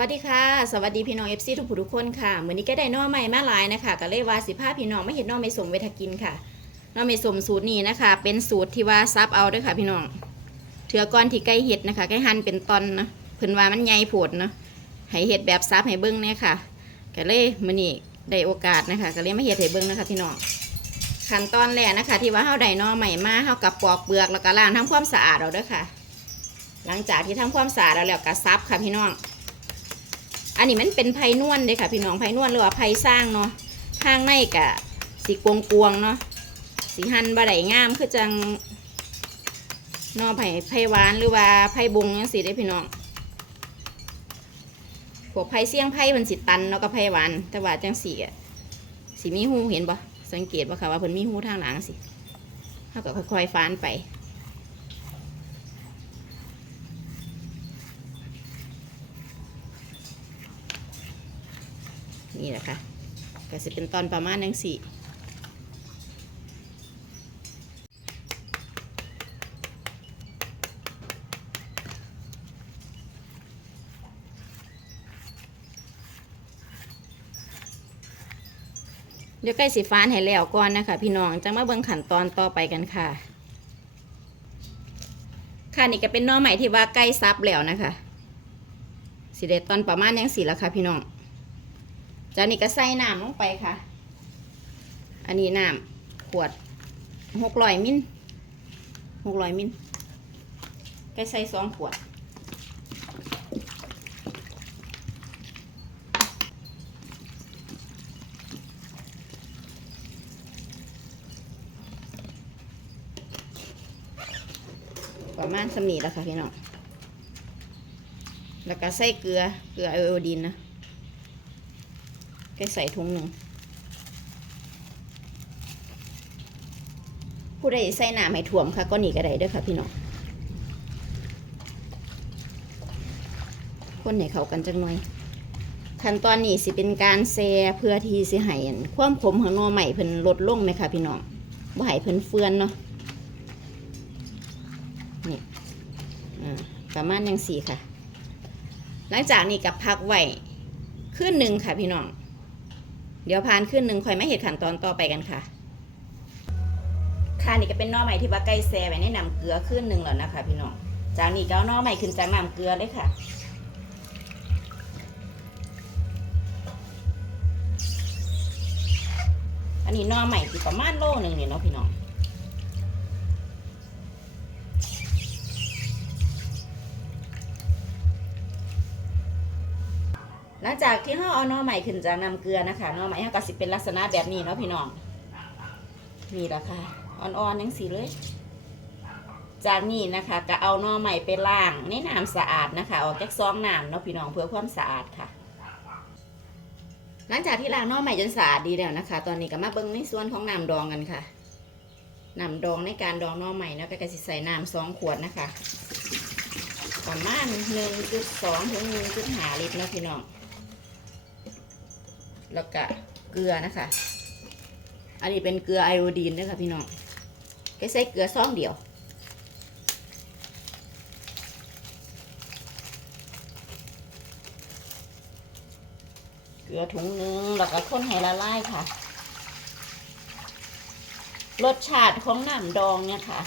วัสดีค่ะ สวัสดีพี่น้องเอฟซีทุกผู้ทุกคนค่ะเหมือนนี้ก็ได้น้อใหม่มาหลายนะคะก็เลยว่าสิพาพี่น้องไม่เห็นน้อไม่สมเวทกินค่ะน้อไม่สมสูตรนี้นะคะ เป็นสูตรที่ว่าซับเอาด้วยค่ะ พี่น้องเถือก้อนที่ใกล้เห็ดนะคะใกล้หั่นเป็นตอนนะเพิ่นว่ามันใหญ่ผดเนาะให้เห็ดแบบซับให้เบิ้งเนี่ยค่ะก็เลยมื้อนี้ได้โอกาสนะคะก็เลยมาเห็ดให้เบิ้งนะคะ พี่น้องขั้นตอนแรกนะคะ ที่ว่าเฮาได้น้อใหม่มาเฮากับปอกเปลือกแล้วก็ล้างทำความสะอาดเอาด้อค่ะ หลังจากที่ทำความสะอาดแล้วแล้วก็ซับค่ะพี่น้อง อันนี้มันเป็นไผ่นวลเลยค่ะ พี่น้องไผ่นวลหรือว่าไผ่สร้างเนาะทางในกะสีกวงกวงเนาะสีหันบะไดงามคือจังนอไผ่ไผ่หวานหรือว่าไผ่บงยังสีได้พี่น้องพวกไผ่เสี่ยงไผ่มันสิตันแล้วก็ไผ่หวานแต่ว่าจังสีอะสีมีหูเห็นปะสังเกตปะค่ะว่าเพิ่นมีหูทางหลังสิเขาก็ค่อยๆฟานไป นี่แหละค่ะก็จะเป็นตอนประมาณนังสี่เดี๋ยวใกล้สีฟ้านให้แล้วก่อนนะคะ พี่น้องจะมาเบิ่งขั้นตอนต่อไปกันค่ะ ค่ะนี่ก็เป็นน้อใหม่ที่ว่าใกล้ซับแล้วนะคะสีเด็ดตอนประมาณยังสี่แล้วค่ะพี่น้อง จากนี้ก็ใส่น้ำลงไปค่ะ อันนี้น้ำขวดหกร้อยมิลหกร้อยมิลก็ใส่สองขวด ประมาณสมีแล้วค่ะพี่น้อง แล้วก็ใส่เกลือ เกลือไอโอดีนนะ แกใส่ถุงหนึ่งผู้ใดใส่น้ำให้ถ่วมค่ะก็หนีก็ไดด้วยค่ะพี่น้องคนให้เขากันจังหน่อยขั้นตอนนี้สิเป็นการแซ่เพื่อที่สิให้อั่นความขมของนอใหม่เพิ่นลดลงไหมคะพี่น้องบ่ให้เพิ่นเฟือนเนาะนี่อ่าประมาณยังสี่ค่ะ หลังจากนี้กับพักไว้ขึ้นหนึ่งค่ะพี่น้อง เดี๋ยวพานขึ้นหนึ่งคอยไม่เห็ดขั้นตอนต่อไปกันค่ะ ค่ะนี่ก็เป็นน้อใหม่ที่ว่าใกล้แซ่ไว้ในน้ำเกลือขึ้นหนึ่งแล้วนะคะ พี่น้อง จากนี้ก็น้อใหม่ขึ้นจากน้ำเกลือเลยค่ะอันนี้น้อใหม่ที่ประมาณโลหนึ่งเนี่ยเนาะพี่น้อง หลังจากที่เราเอาน้อใหม่ขึ้นจากน้ำเกลือนะคะน้อใหม่เราก็สิเป็นลักษณะแบบนี้เนาะพี่น้องนี่แหละค่ะอ่อนๆยังสีเลย จากนี้นะคะก็เอาน้อใหม่ไปล้างในน้ำสะอาดนะคะออกจากซองน้ำเนาะพี่น้องเพื่อความสะอาดค่ะ หลังจากที่ล้างน้อใหม่จนสะอาดดีแล้วนะคะ ตอนนี้ก็มาเบิ้งในส่วนของน้ำดองกันค่ะน้ำดองในการดองน้อใหม่เนาะก็จะใส่น้ำสองขวดนะคะประมาณหนึ่งจุดสองถึงหนึ่งจุดห้าลิตรเนาะพี่น้อง แล้วก็เกลือนะคะ อันนี้เป็นเกลือไอโอดีนนะคะพี่น้องแค่ใส่เกลือซองเดียว เกลือถุงหนึงแล้วก็คนให้ละลายค่ะ รสชาติของน้ำดองเนี่ยค่ะ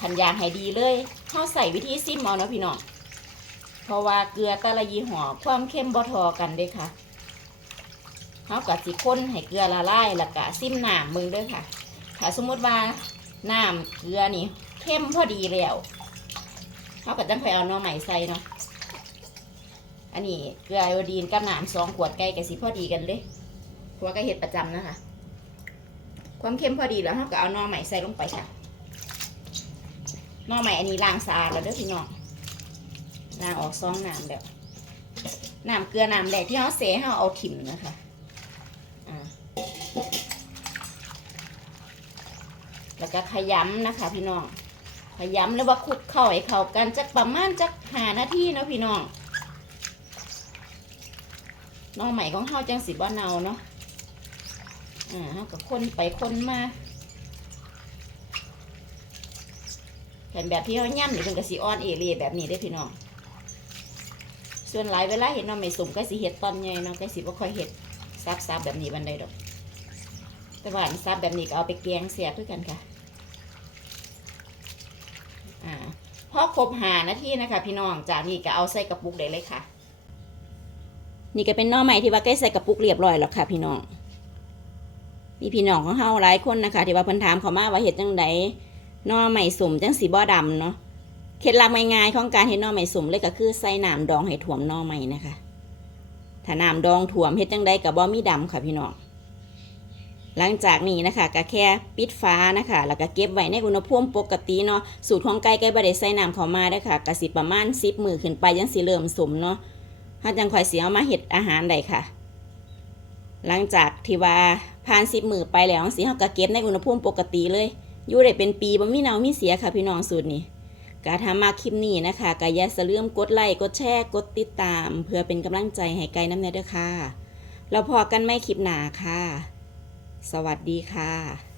ทันยากให้ดีเลยเข้าใส่วิธีซิมเอาเนาะพี่น้อง เพราะว่าเกลือแต่ละยี่ห้อความเข้มบ่ทอกันเด้ค่ะ เขากับสิค้นให้เกลือละลายแล้วก็ซิมน้ำมึงด้วยค่ะ ถ้าสมมติว่าน้ำเกลือนี่เข้มพอดีแล้วเขาก็จังค่อยเอาน้อใหม่ใส่เนาะอันนี้เกลือไอโอดีนกับน้ำสองขวดไก่กับสิพอดีกันเลยเพราะว่าก็เห็ดประจำนะคะ ความเข้มพอดีแล้วเขาก็เอาน้อใหม่ใส่ลงไปค่ะน้อใหม่อันนี้ล้างสะอาดแล้วเด้อพี่น้องล้างออกซองน้ำแล้วน้ำเกลือน้ำแดกที่เขาเสเขาเอาถิ่มนะคะ อ่า แล้วก็ขยำนะคะ พี่น้อง ขยำแล้วว่าคลุกเข้าให้เข้ากันจักประมาณจักหานาทีเนาะพี่น้องน้องใหม่ของเฮาจังสิบ่เนาเนาะ อ่าเฮาก็คนไปคนมาแผ่นแบบที่เฮาย่ำนี่เป็นกระสีอ่อนเอเลีแบบนี้ได้พี่น้อง ส่วนหลายเวลาเห็นน้องไม่สมก็สิเห็ดตอนใหญ่เนาะก็สิบ่าค่อยเห็ดซับๆแบบนี้บันไดดอก แต่ว่าซับแบบนี้ก็เอาไปแกงเสียบด้วยกันค่ะ อ่า พอครบหานาทีนะคะ พี่น้องจากนี้ก็เอาใส่กระปุกได้เลยค่ะ นี่ก็เป็นน่อใหม่ที่ว่าใกล้ใส่กระปุกเรียบร้อยแล้วค่ะ พี่น้องมีพี่น้องของเฮาหลายคนนะคะ ที่ว่าเพิ่นถามเขามาว่าเฮ็ดจังไดน่อใหม่สมจังสีบ่ดำเนาะเคล็ดลับง่ายๆของการเฮ็ดน่อใหม่สมเลยก็คือใส่น้ำดองให้ถ่วมน่อใหม่นะคะถ้าน้ำดองถ่วมเฮ็ดจังไดก็บ่มีดำค่ะพี่น้อง หลังจากนี้นะคะก็แค่ปิดฟ้านะคะ แล้วก็เก็บไว้ในอุณหภูมิปกติเนาะสูตรของไก่ไก่บไดใส่น้ำเข้ามาเด้ค่ะกะสิประมาณ10มือขึ้นไปยังสิเริ่มสมเนาะถ้าจังข่อยสิเอามาเฮ็ดอาหารได้ค่ะ หลังจากที่ว่าผ่าน10มือไปแล้วสิเฮาก็เก็บในอุณหภูมิปกติเลยอยู่ได้เป็นปีบ่มีเน่ามีเสียค่ะพี่น้องสูตรนี้ก็ถ้ามาคลิปนี้นะคะก็อย่าลืมกดไลค์กดแชร์กดติดตาม เพื่อเป็นกำลังใจให้ไก่น้ำเนยเด้อค่ะแล้วพอกันไม่คลิปหนาค่ะ สวัสดีค่ะ